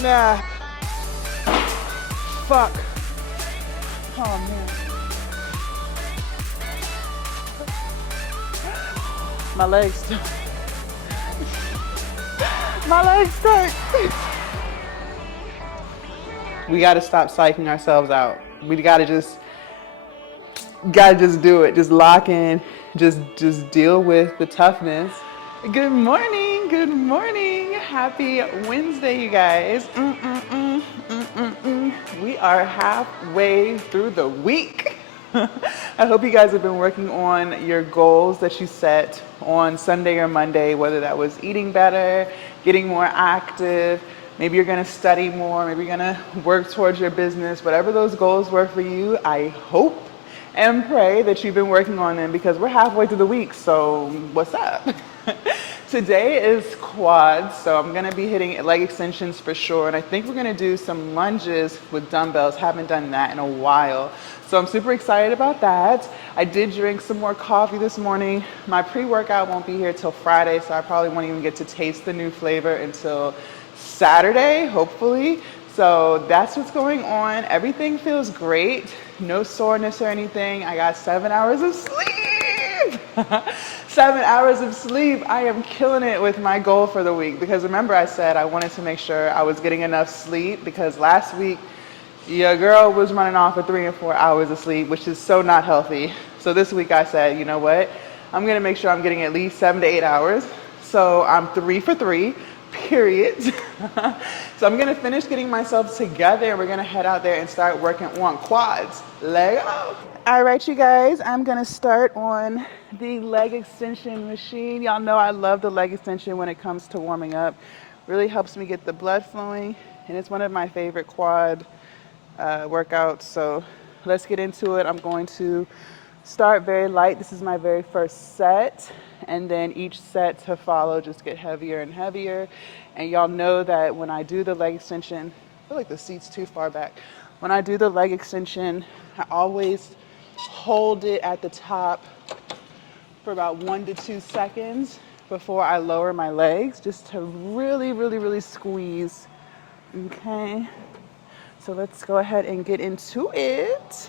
Nah. Fuck. Oh man. My legs. My legs hurt. We gotta stop psyching ourselves out. We gotta just do it. Just lock in. Just deal with the toughness. Good morning. Good morning. Happy Wednesday, you guys. We are halfway through the week. I hope you guys have been working on your goals that you set on Sunday or Monday, whether that was eating better, getting more active, maybe you're gonna study more, maybe you're gonna work towards your business, whatever those goals were for you. I hope and pray that you've been working on them because we're halfway through the week, so what's up? Today is quads, so I'm gonna be hitting leg extensions for sure, and I think we're gonna do some lunges with dumbbells. Haven't done that in a while, so I'm super excited about that. I did drink some more coffee this morning. My pre-workout won't be here till Friday, so I probably won't even get to taste the new flavor until Saturday, hopefully. So that's what's going on. Everything feels great. No soreness or anything. I got 7 hours of sleep. 7 hours of sleep. I am killing it with my goal for the week because remember I said I wanted to make sure I was getting enough sleep because last week your girl was running off for 3 and 4 hours of sleep, which is so not healthy. So this week I said, you know what? I'm gonna make sure I'm getting at least 7 to 8 hours. So I'm 3 for 3. Period. So I'm gonna finish getting myself together and we're gonna head out there and start working on quads. Leg up. All right, you guys, I'm gonna start on the leg extension machine. Y'all know I love the leg extension when it comes to warming up. Really helps me get the blood flowing and it's one of my favorite quad workouts. So let's get into it. I'm going to start very light. This is my very first set. And then each set to follow just get heavier and heavier. And y'all know that when I do the leg extension, I feel like the seat's too far back. When I do the leg extension, I always hold it at the top for about 1 to 2 seconds before I lower my legs, just to really, really, really squeeze. Okay. So let's go ahead and get into it.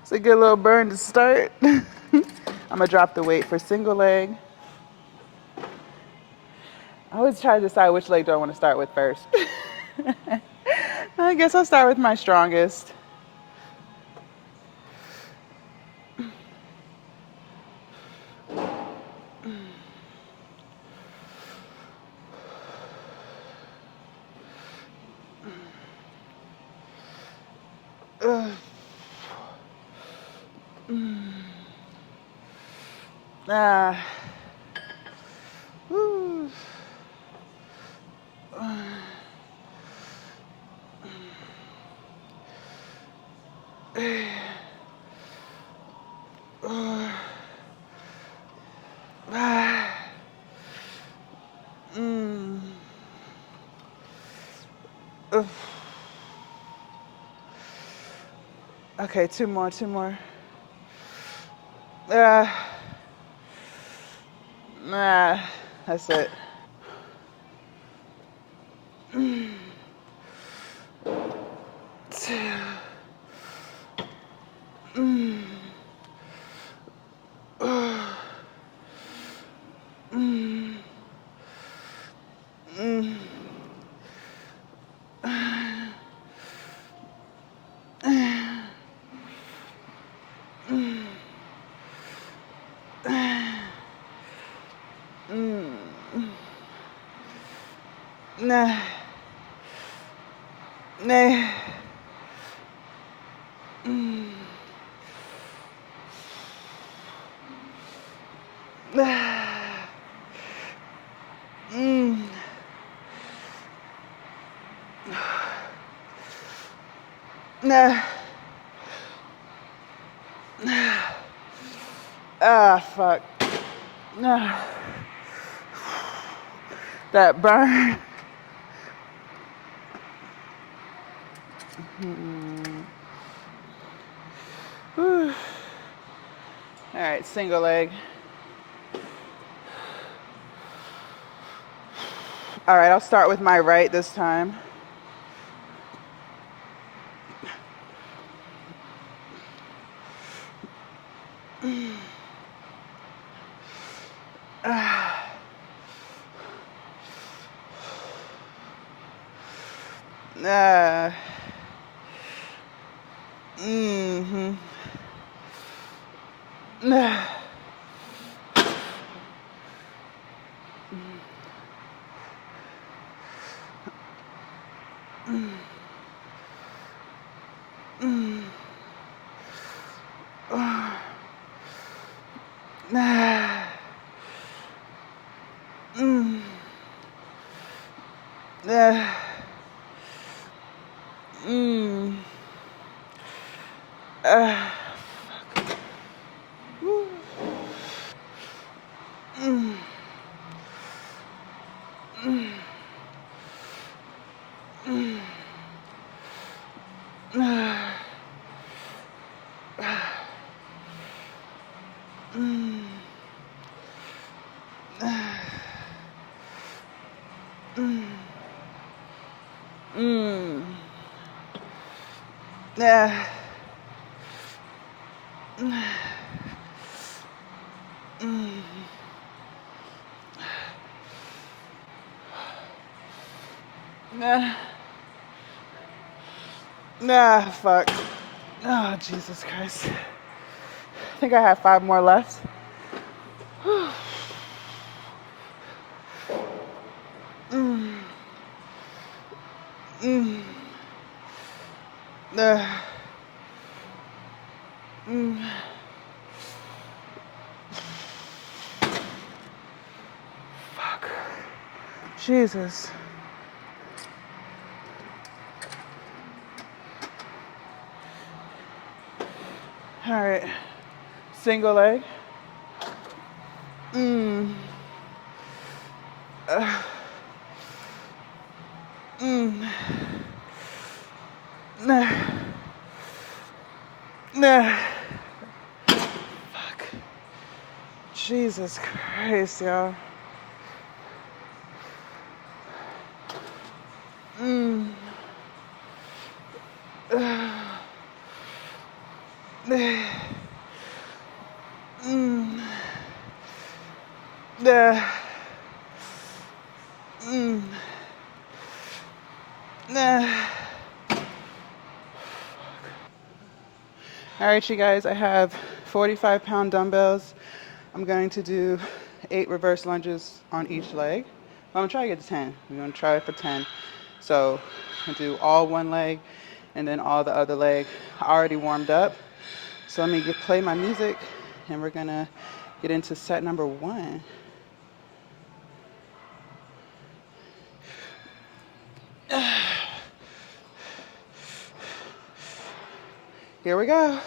It's a good little burn to start. I'm gonna drop the weight for single leg. I always try to decide which leg do I want to start with first. I guess I'll start with my strongest. Woo. Okay, two more. That's it. Nah. Nah. Nah. Ah, fuck. Nah. That burn. All right, single leg. All right, I'll start with my right this time. Mm-hmm. Nah, fuck. Oh, Jesus Christ. I think I have 5 more left. Fuck. Jesus. All right. Single leg. Nah. Fuck. Jesus Christ, y'all. All right, you guys, I have 45-pound dumbbells. I'm going to do 8 reverse lunges on each leg. I'm gonna try to get to 10. We're gonna try it for 10. So I'm gonna do all one leg and then all the other leg. I already warmed up. So let me play my music and we're gonna get into set number 1. Here we go.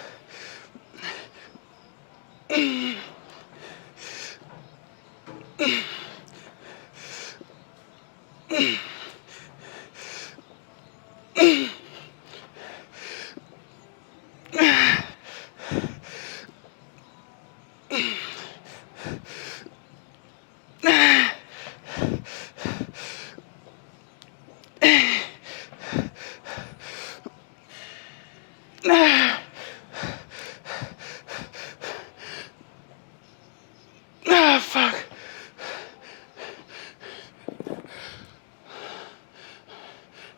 Ah, fuck.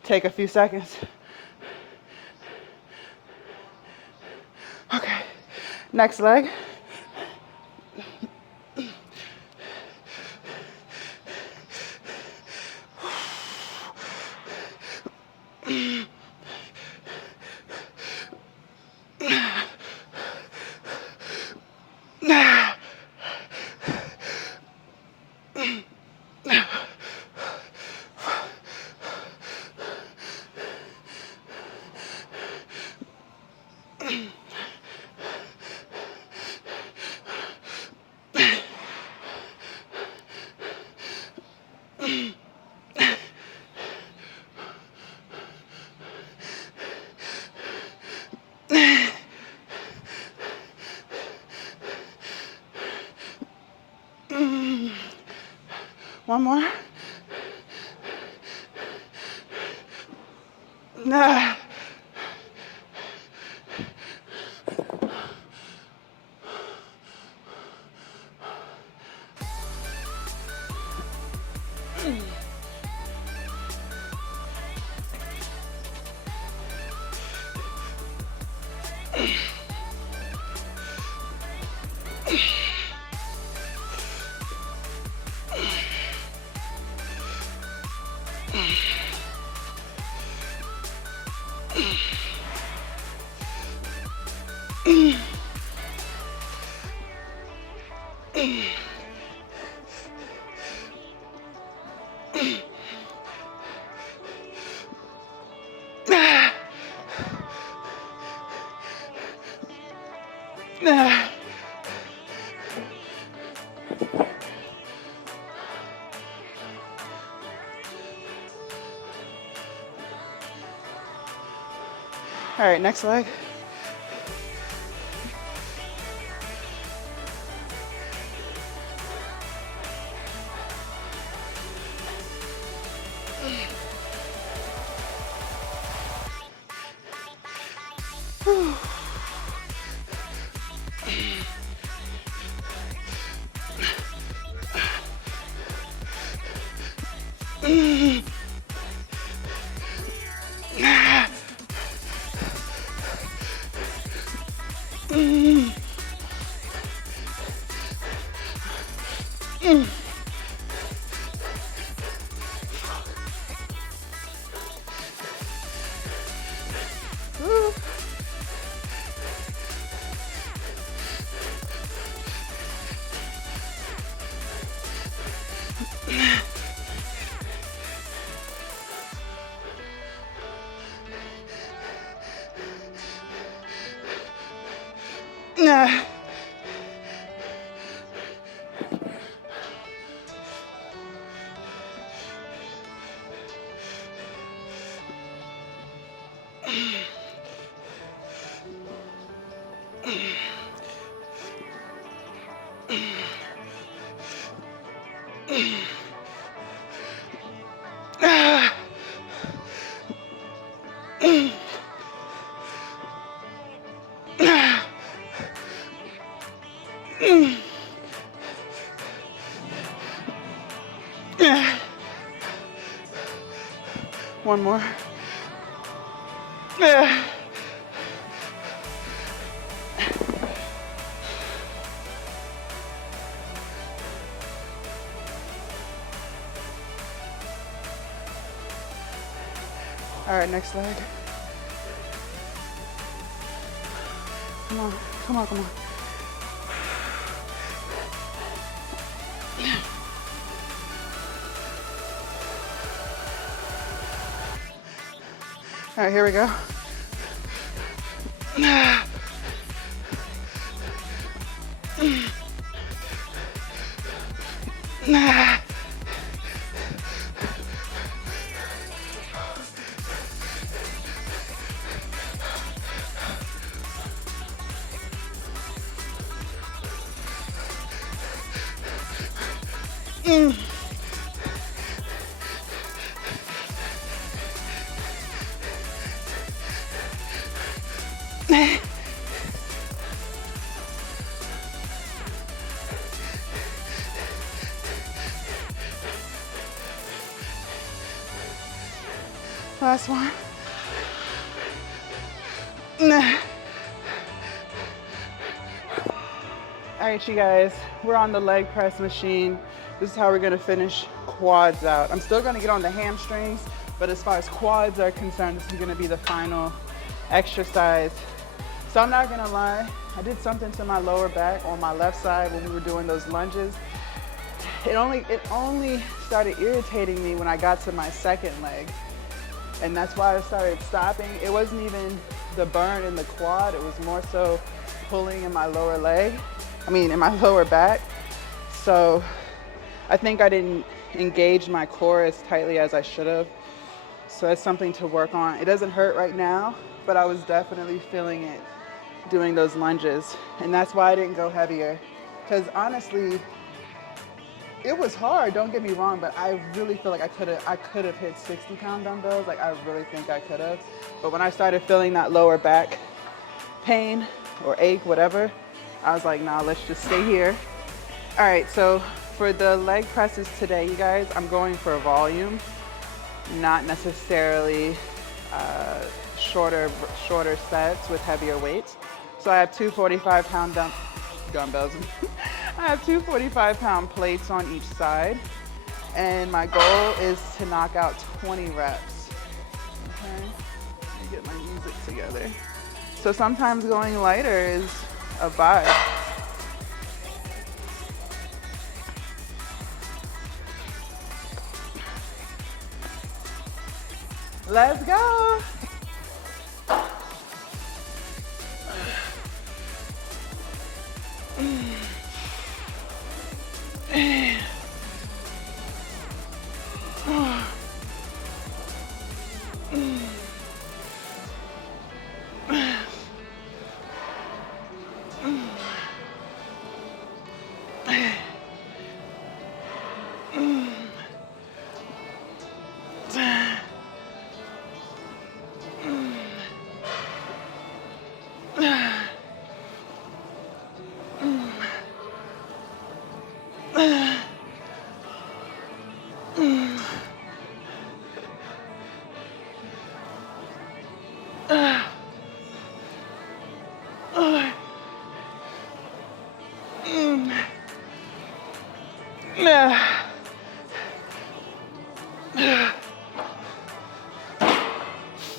Take a few seconds. Okay, next leg. One more. Nah. All right, next leg. One more. All right, next leg. Come on, come on, come on. All right, here we go. Last one. All right, you guys, we're on the leg press machine. This is how we're gonna finish quads out. I'm still gonna get on the hamstrings, but as far as quads are concerned, this is gonna be the final exercise. So I'm not gonna lie, I did something to my lower back on my left side when we were doing those lunges. It only started irritating me when I got to my second leg. And that's why I started stopping. It wasn't even the burn in the quad, it was more so pulling in my lower leg. In my lower back. So I think I didn't engage my core as tightly as I should have. So that's something to work on. It doesn't hurt right now, but I was definitely feeling it doing those lunges. And that's why I didn't go heavier. Because honestly, it was hard, don't get me wrong, but I really feel like I could have hit 60-pound dumbbells. Like, I really think I could have. But when I started feeling that lower back pain or ache, whatever, I was like, nah, let's just stay here. All right, so for the leg presses today, you guys, I'm going for volume, not necessarily shorter sets with heavier weights. So I have two 45-pound dumbbells. I have two 45-pound plates on each side, and my goal is to knock out 20 reps. Okay, let me get my music together. So sometimes going lighter is a vibe. Let's go.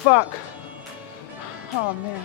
Fuck. Oh man.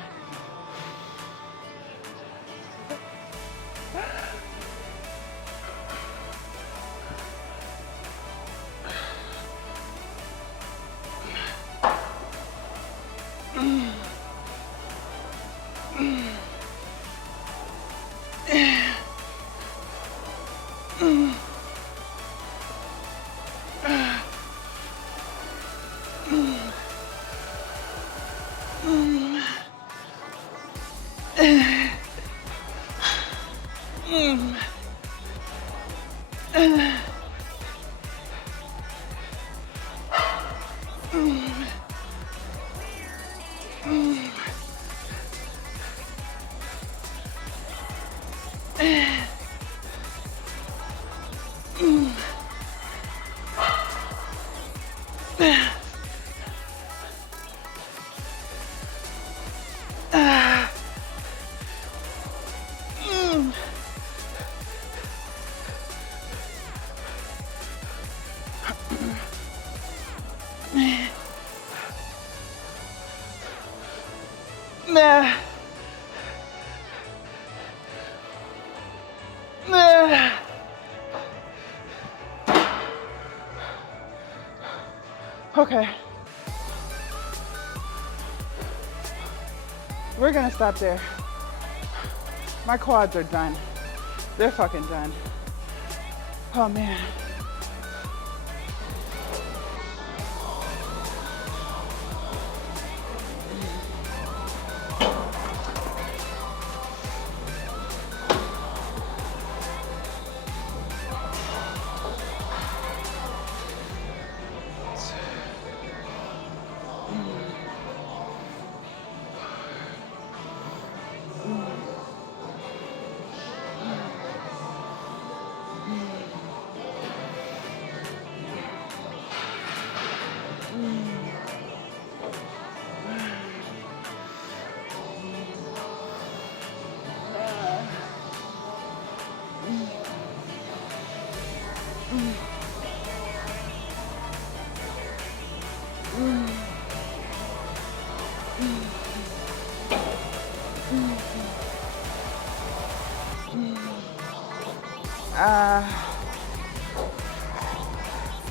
Okay. We're gonna stop there. My quads are done. They're fucking done. Oh man.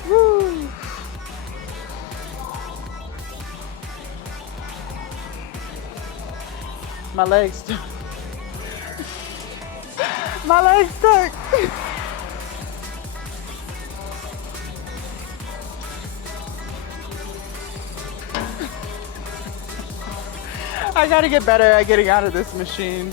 Woo. My legs stuck. My legs stuck. I gotta get better at getting out of this machine.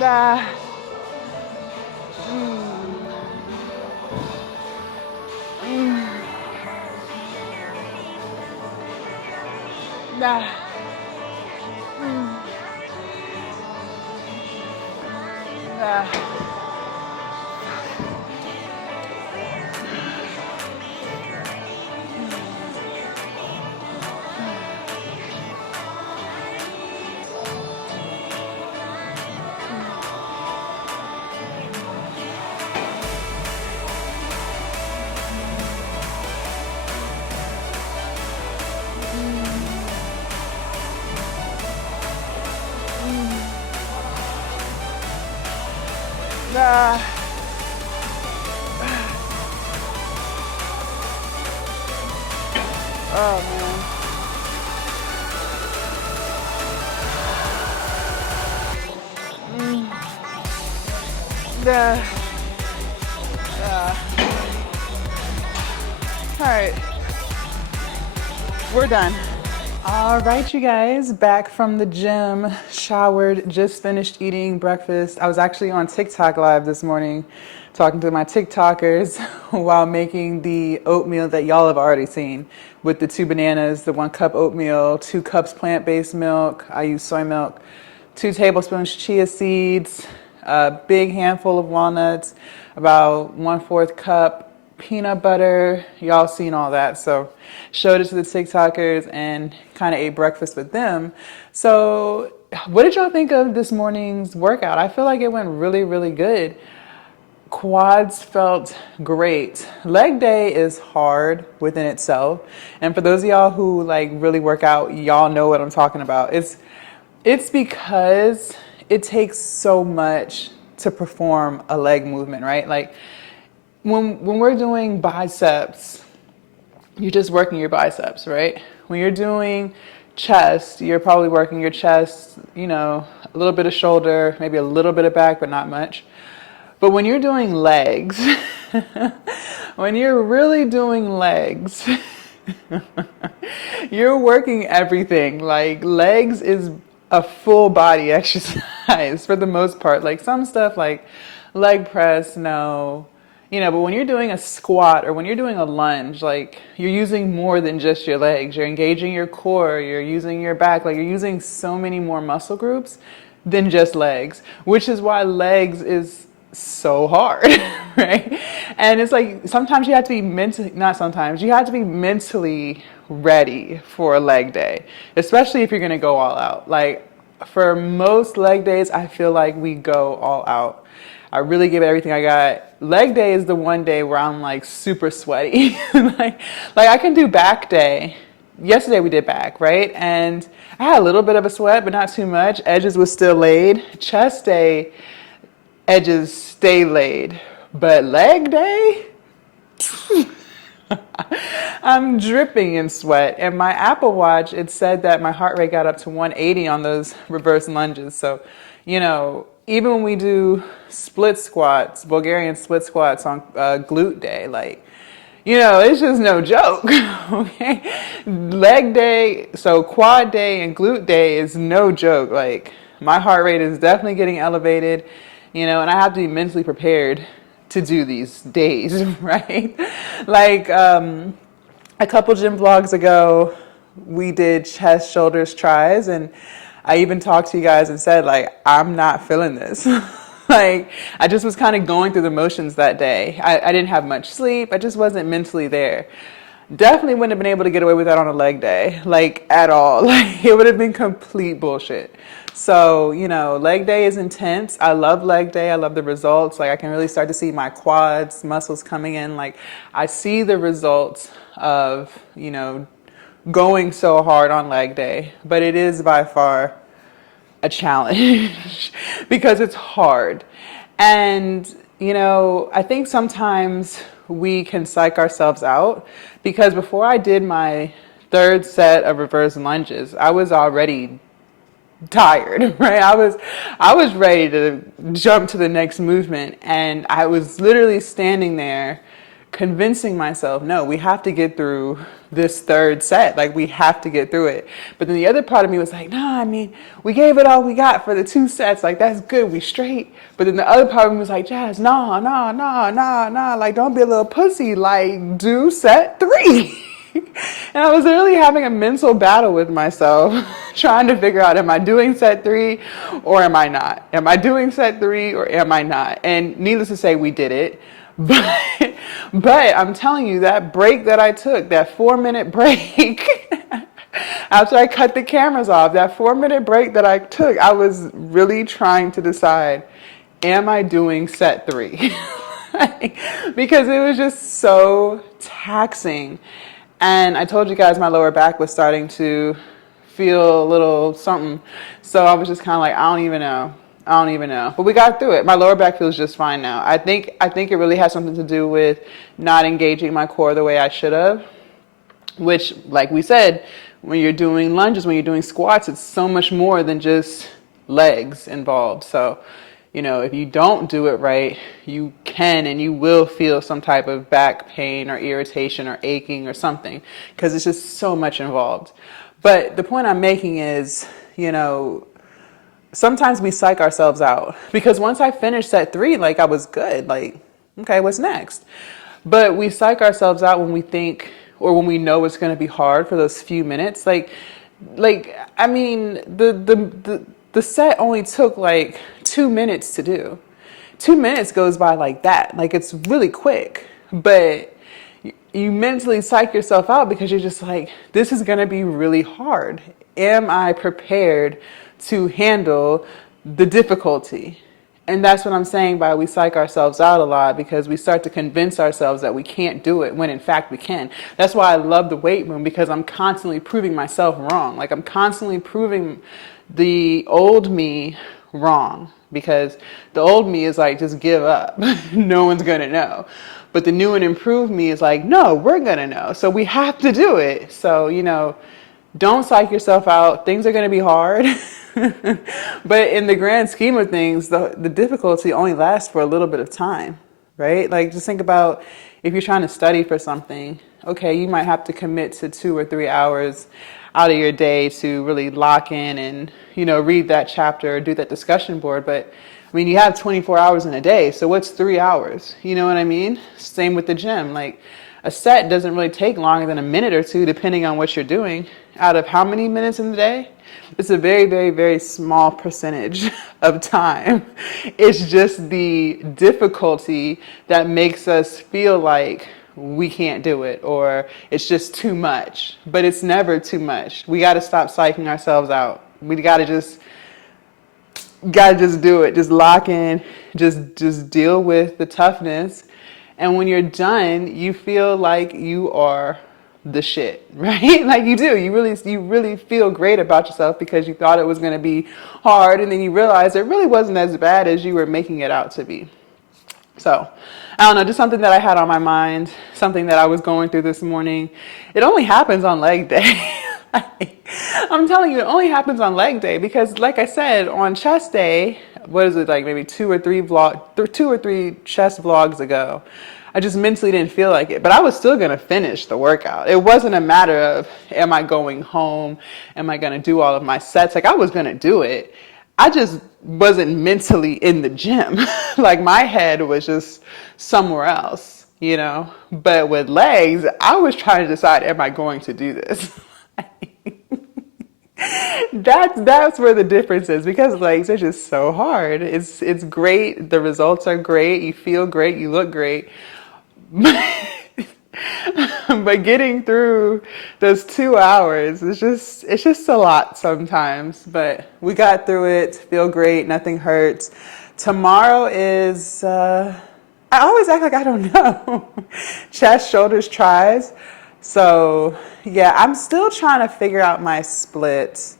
Nah. Nah. Nah. Nah. Oh man. Nah. All right. We're done. All right, you guys, back from the gym, showered, just finished eating breakfast. I was actually on TikTok live this morning talking to my TikTokers while making the oatmeal that y'all have already seen with the 2 bananas, the 1 cup oatmeal, 2 cups plant-based milk. I use soy milk, 2 tablespoons chia seeds, a big handful of walnuts, about 1/4 cup peanut butter. Y'all seen all that. So showed it to the TikTokers and kind of ate breakfast with them. So what did y'all think of this morning's workout? I feel like it went really, really good. Quads felt great. Leg day is hard within itself. And for those of y'all who like really work out, y'all know what I'm talking about. It's because it takes so much to perform a leg movement, right? Like when we're doing biceps, you're just working your biceps, right? When you're doing chest, you're probably working your chest, you know, a little bit of shoulder, maybe a little bit of back, but not much. But when you're doing legs, when you're really doing legs, you're working everything. Like legs is a full body exercise for the most part. Like some stuff like leg press, no. You know, but when you're doing a squat or when you're doing a lunge, like you're using more than just your legs. You're engaging your core, you're using your back, like you're using so many more muscle groups than just legs, which is why legs is so hard, right? And it's like sometimes you have to be you have to be mentally ready for a leg day, especially if you're gonna go all out. Like for most leg days, I feel like we go all out. I really give it everything I got. Leg day is the one day where I'm like super sweaty. like I can do back day. Yesterday we did back, right? And I had a little bit of a sweat, but not too much. Edges was still laid. Chest day, edges stay laid. But leg day, I'm dripping in sweat. And my Apple Watch, it said that my heart rate got up to 180 on those reverse lunges. So, you know, even when we do split squats, Bulgarian split squats on glute day, like, you know, it's just no joke, okay? Leg day, so quad day and glute day is no joke. Like, my heart rate is definitely getting elevated, you know, and I have to be mentally prepared to do these days, right? Like, a couple gym vlogs ago, we did chest, shoulders, tries, and I even talked to you guys and said, like, I'm not feeling this. Like, I just was kind of going through the motions that day. I didn't have much sleep. I just wasn't mentally there. Definitely wouldn't have been able to get away with that on a leg day, like, at all. Like, it would have been complete bullshit. So, you know, leg day is intense. I love leg day. I love the results. Like, I can really start to see my quads, muscles coming in. Like, I see the results of, you know, going so hard on leg day, but it is by far a challenge because it's hard. And, you know, I think sometimes we can psych ourselves out because before I did my third set of reverse lunges, I was already tired, right? I was ready to jump to the next movement, and I was literally standing there convincing myself, no, we have to get through this third set. Like, we have to get through it. But then the other part of me was like, no, I mean, we gave it all we got for the 2 sets. Like, that's good. We straight. But then the other part of me was like, Jazz, no. Like, don't be a little pussy. Like, do set 3. And I was really having a mental battle with myself, trying to figure out, am I doing set 3 or am I not? Am I doing set 3 or am I not? And needless to say, we did it. But I'm telling you, that break that I took, that 4-minute break, after I cut the cameras off, that 4-minute break that I took, I was really trying to decide, am I doing set 3? Because it was just so taxing. And I told you guys my lower back was starting to feel a little something. So I was just kind of like, I don't even know. But we got through it. My lower back feels just fine now. I think it really has something to do with not engaging my core the way I should have, which, like we said, when you're doing lunges, when you're doing squats, it's so much more than just legs involved. So, you know, if you don't do it right, you can and you will feel some type of back pain or irritation or aching or something, because it's just so much involved. But the point I'm making is, you know, sometimes we psych ourselves out, because once I finished set 3, like, I was good. Like, okay, what's next? But we psych ourselves out when we think, or when we know it's going to be hard for those few minutes. Like, I mean, the set only took like 2 minutes to do. 2 minutes goes by like that. Like, it's really quick, but you mentally psych yourself out because you're just like, this is going to be really hard. Am I prepared to handle the difficulty? And that's what I'm saying by we psych ourselves out a lot, because we start to convince ourselves that we can't do it when in fact we can. That's why I love the weight room, because I'm constantly proving myself wrong. Like, I'm constantly proving the old me wrong, because the old me is like, just give up. No one's gonna know. But the new and improved me is like, no, we're gonna know. So we have to do it. So, you know, don't psych yourself out. Things are gonna be hard. But in the grand scheme of things, the difficulty only lasts for a little bit of time, right? Like, just think about if you're trying to study for something, okay, you might have to commit to 2 or 3 hours out of your day to really lock in and, you know, read that chapter or do that discussion board. But I mean, you have 24 hours in a day, so what's 3 hours? You know what I mean? Same with the gym. Like, a set doesn't really take longer than a minute or two, depending on what you're doing. Out of how many minutes in the day? It's a very, very, very small percentage of time. It's just the difficulty that makes us feel like we can't do it, or it's just too much. But it's never too much. We got to stop psyching ourselves out. We got to just do it. Just lock in. Just deal with the toughness. And when you're done, you feel like you are the shit, right? Like, you do. You really feel great about yourself because you thought it was going to be hard, and then you realize it really wasn't as bad as you were making it out to be. So, I don't know, just something that I had on my mind, something that I was going through this morning. It only happens on leg day. I'm telling you, it only happens on leg day because, like I said, on chest day, what is it, like maybe 2 or 3 chest vlogs ago, I just mentally didn't feel like it, but I was still going to finish the workout. It wasn't a matter of, am I going home? Am I going to do all of my sets? Like, I was going to do it. I just wasn't mentally in the gym. Like, my head was just somewhere else, you know? But with legs, I was trying to decide, am I going to do this? That's where the difference is, because legs are just so hard. It's great. The results are great. You feel great. You look great. But getting through those 2 hours it's just a lot sometimes. But we got through it. Feel great. Nothing hurts. Tomorrow is I always act like I don't know. Chest, shoulders, tries. So yeah, I'm still trying to figure out my split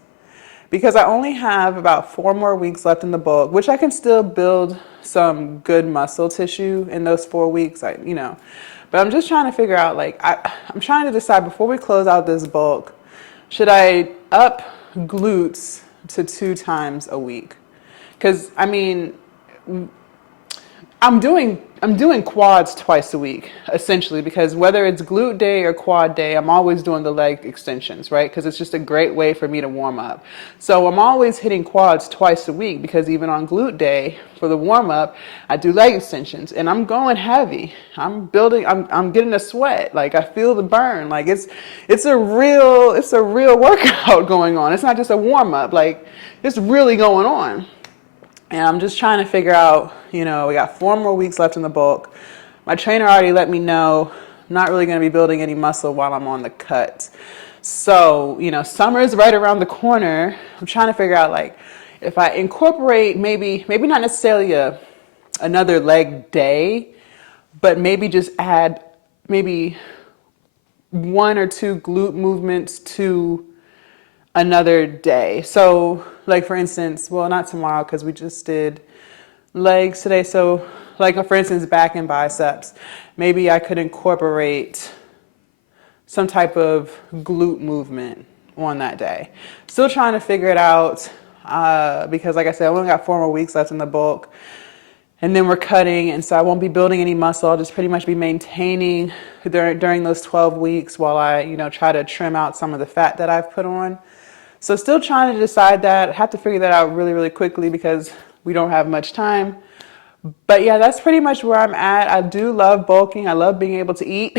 because I only have about 4 more weeks left in the bulk, which I can still build some good muscle tissue in those 4 weeks, but I'm just trying to figure out, like, I'm trying to decide before we close out this bulk, should I up glutes to 2 times a week? Because, I mean, I'm doing quads twice a week, essentially, because whether it's glute day or quad day, I'm always doing the leg extensions, right? Because it's just a great way for me to warm up. So I'm always hitting quads twice a week because even on glute day for the warm up, I do leg extensions and I'm going heavy. I'm getting a sweat. Like, I feel the burn. Like, it's a real workout going on. It's not just a warm up. Like, it's really going on. And I'm just trying to figure out, we got 4 more weeks left in the bulk. My trainer already let me know I'm not really going to be building any muscle while I'm on the cut. So, summer is right around the corner. I'm trying to figure out, like, if I incorporate maybe not necessarily another leg day, but maybe just add maybe 1 or 2 glute movements to another day. So, like, for instance, well, not tomorrow because we just did legs today. So, like, for instance, back and biceps, maybe I could incorporate some type of glute movement on that day. Still trying to figure it out because, like I said, I only got 4 more weeks left in the bulk. And then we're cutting, and so I won't be building any muscle. I'll just pretty much be maintaining during those 12 weeks while I, try to trim out some of the fat that I've put on. So still trying to decide that. I have to figure that out really, really quickly because we don't have much time. But yeah, that's pretty much where I'm at. I do love bulking. I love being able to eat.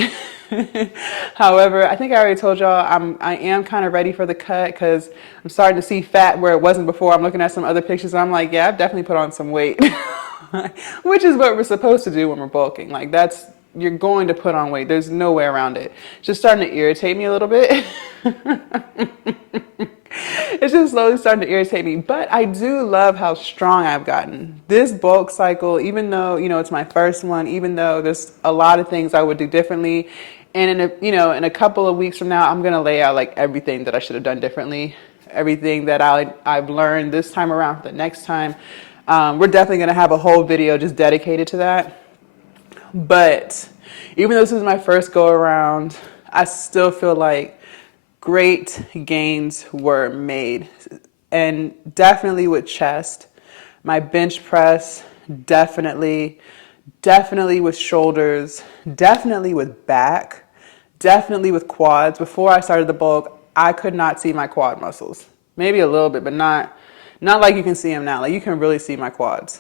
However, I think I already told y'all I am kind of ready for the cut because I'm starting to see fat where it wasn't before. I'm looking at some other pictures and I'm like, yeah, I've definitely put on some weight, which is what we're supposed to do when we're bulking. Like, you're going to put on weight. There's no way around it. It's just starting to irritate me a little bit. It's just slowly starting to irritate me, but I do love how strong I've gotten. This bulk cycle, even though, it's my first one, even though there's a lot of things I would do differently, and in a couple of weeks from now, I'm going to lay out, like, everything that I should have done differently, everything that I've learned this time around for the next time. We're definitely going to have a whole video just dedicated to that. But even though this is my first go around, I still feel like great gains were made, and definitely with chest, my bench press, definitely with shoulders, definitely with back, definitely with quads. Before I started the bulk, I could not see my quad muscles. Maybe a little bit, but not like you can see them now. Like, you can really see my quads.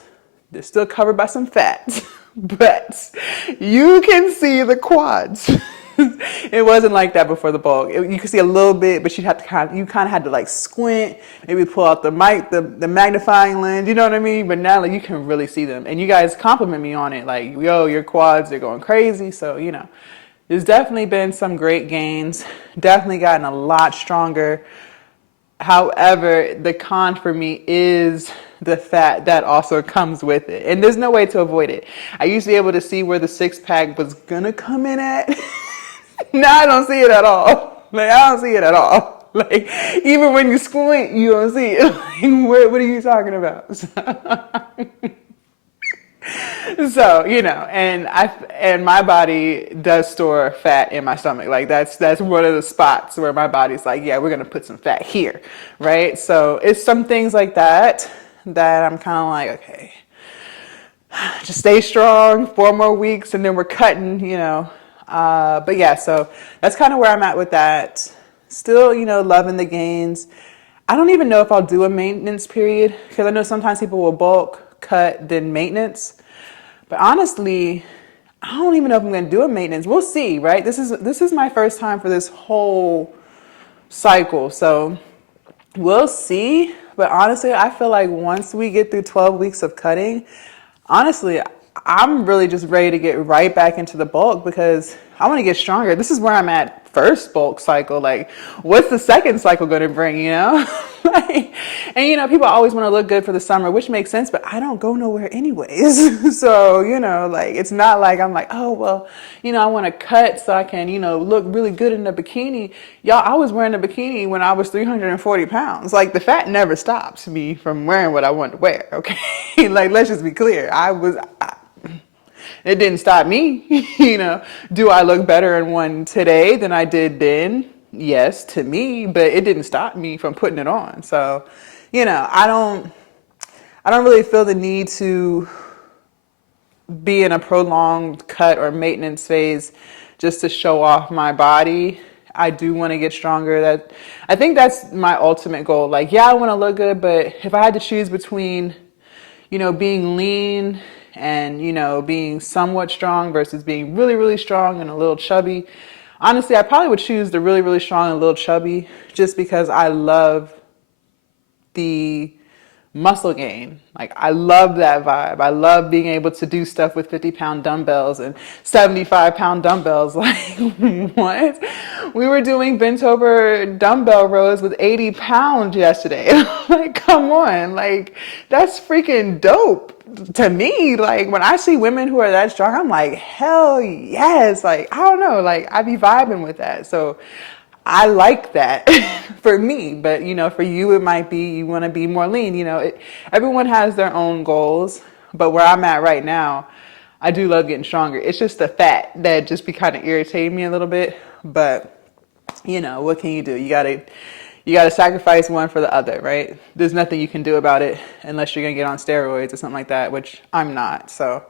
They're still covered by some fat, but you can see the quads. It wasn't like that before the bulk. You could see a little bit, but you kind of had to, like, squint, maybe pull out the magnifying lens, you know what I mean? But now, like, you can really see them. And you guys compliment me on it, like, yo, your quads, they're going crazy. So, there's definitely been some great gains, definitely gotten a lot stronger. However, the con for me is the fat that also comes with it. And there's no way to avoid it. I used to be able to see where the 6-pack was going to come in at. Now I don't see it at all. Like, I don't see it at all. Like, even when you squint, you don't see it. Like, what are you talking about? So, and my body does store fat in my stomach. Like, that's one of the spots where my body's like, yeah, we're going to put some fat here, right? So it's some things like that I'm kind of like, okay, just stay strong, 4 more weeks, and then we're cutting, But yeah, so that's kind of where I'm at with that. Still, loving the gains. I don't even know if I'll do a maintenance period because I know sometimes people will bulk, cut, then maintenance. But honestly, I don't even know if I'm going to do a maintenance. We'll see, right? This is my first time for this whole cycle. So we'll see. But honestly, I feel like once we get through 12 weeks of cutting, honestly, I'm really just ready to get right back into the bulk because I want to get stronger. This is where I'm at first bulk cycle. Like, what's the second cycle going to bring, you know? Like, and, you know, people always want to look good for the summer, which makes sense, but I don't go nowhere anyways. So, you know, like, it's not like I'm like, oh, well, you know, I want to cut so I can, you know, look really good in the bikini. Y'all, I was wearing a bikini when I was 340 pounds. Like, the fat never stopped me from wearing what I wanted to wear, okay? Like, let's just be clear. It didn't stop me, you know. Do I look better in one today than I did then? Yes, to me, but it didn't stop me from putting it on. So, you know, I don't really feel the need to be in a prolonged cut or maintenance phase just to show off my body. I do want to get stronger. I think that's my ultimate goal. Like, yeah, I want to look good, but if I had to choose between, you know, being lean and, you know, being somewhat strong versus being really, really strong and a little chubby, honestly, I probably would choose the really, really strong and a little chubby just because I love the muscle gain. Like, I love that vibe. I love being able to do stuff with 50-pound dumbbells and 75-pound dumbbells. Like, what? We were doing bent over dumbbell rows with 80 pounds yesterday. Like, come on. Like, that's freaking dope to me. Like, when I see women who are that strong, I'm like, hell yes. Like, I don't know. Like, I be vibing with that. So I like that for me, but you know, for you, it might be you want to be more lean. You know, everyone has their own goals, but where I'm at right now, I do love getting stronger. It's just the fat that just be kind of irritating me a little bit. But you know, what can you do? You gotta sacrifice one for the other, right? There's nothing you can do about it unless you're gonna get on steroids or something like that, which I'm not. So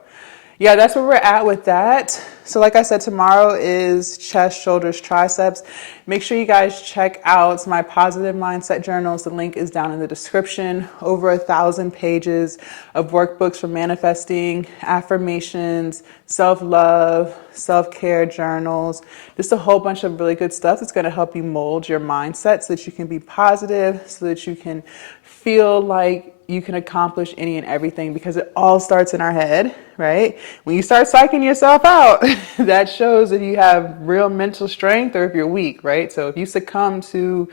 yeah, that's where we're at with that. So like I said, tomorrow is chest, shoulders, triceps. Make sure you guys check out my positive mindset journals. The link is down in the description. Over 1,000 pages of workbooks for manifesting, affirmations, self-love, self-care journals, just a whole bunch of really good stuff that's going to help you mold your mindset so that you can be positive, so that you can feel like you can accomplish any and everything, because it all starts in our head, right? When you start psyching yourself out, that shows if you have real mental strength or if you're weak, right? So if you succumb to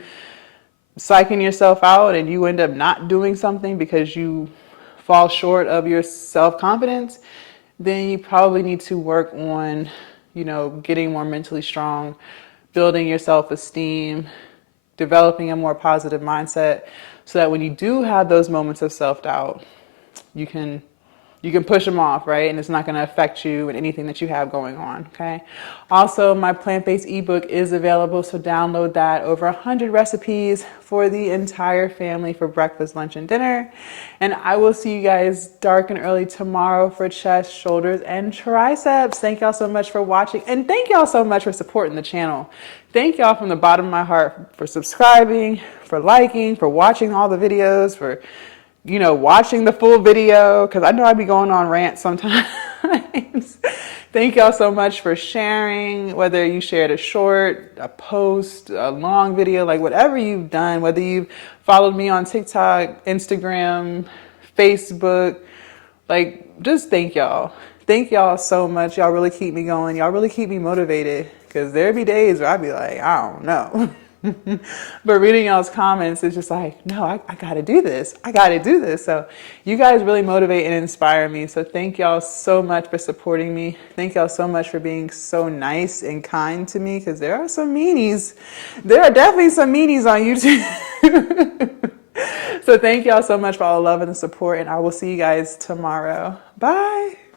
psyching yourself out and you end up not doing something because you fall short of your self-confidence, then you probably need to work on, you know, getting more mentally strong, building your self-esteem, developing a more positive mindset, so that when you do have those moments of self-doubt, you can push them off, right? And it's not going to affect you and anything that you have going on, okay? Also, my plant-based ebook is available, so download that. Over 100 recipes for the entire family for breakfast, lunch, and dinner. And I will see you guys dark and early tomorrow for chest, shoulders, and triceps. Thank y'all so much for watching, and thank y'all so much for supporting the channel. Thank y'all from the bottom of my heart for subscribing, for liking, for watching all the videos, for, you know, watching the full video, because I know I be going on rants sometimes. Thank y'all so much for sharing, whether you shared a short, a post, a long video, like whatever you've done, whether you've followed me on TikTok, Instagram, Facebook, like, just thank y'all. Thank y'all so much. Y'all really keep me going. Y'all really keep me motivated, because there be days where I be like, I don't know. But reading y'all's comments is just like, no, I got to do this. I got to do this. So you guys really motivate and inspire me. So thank y'all so much for supporting me. Thank y'all so much for being so nice and kind to me, because there are some meanies. There are definitely some meanies on YouTube. So thank y'all so much for all the love and the support, and I will see you guys tomorrow. Bye.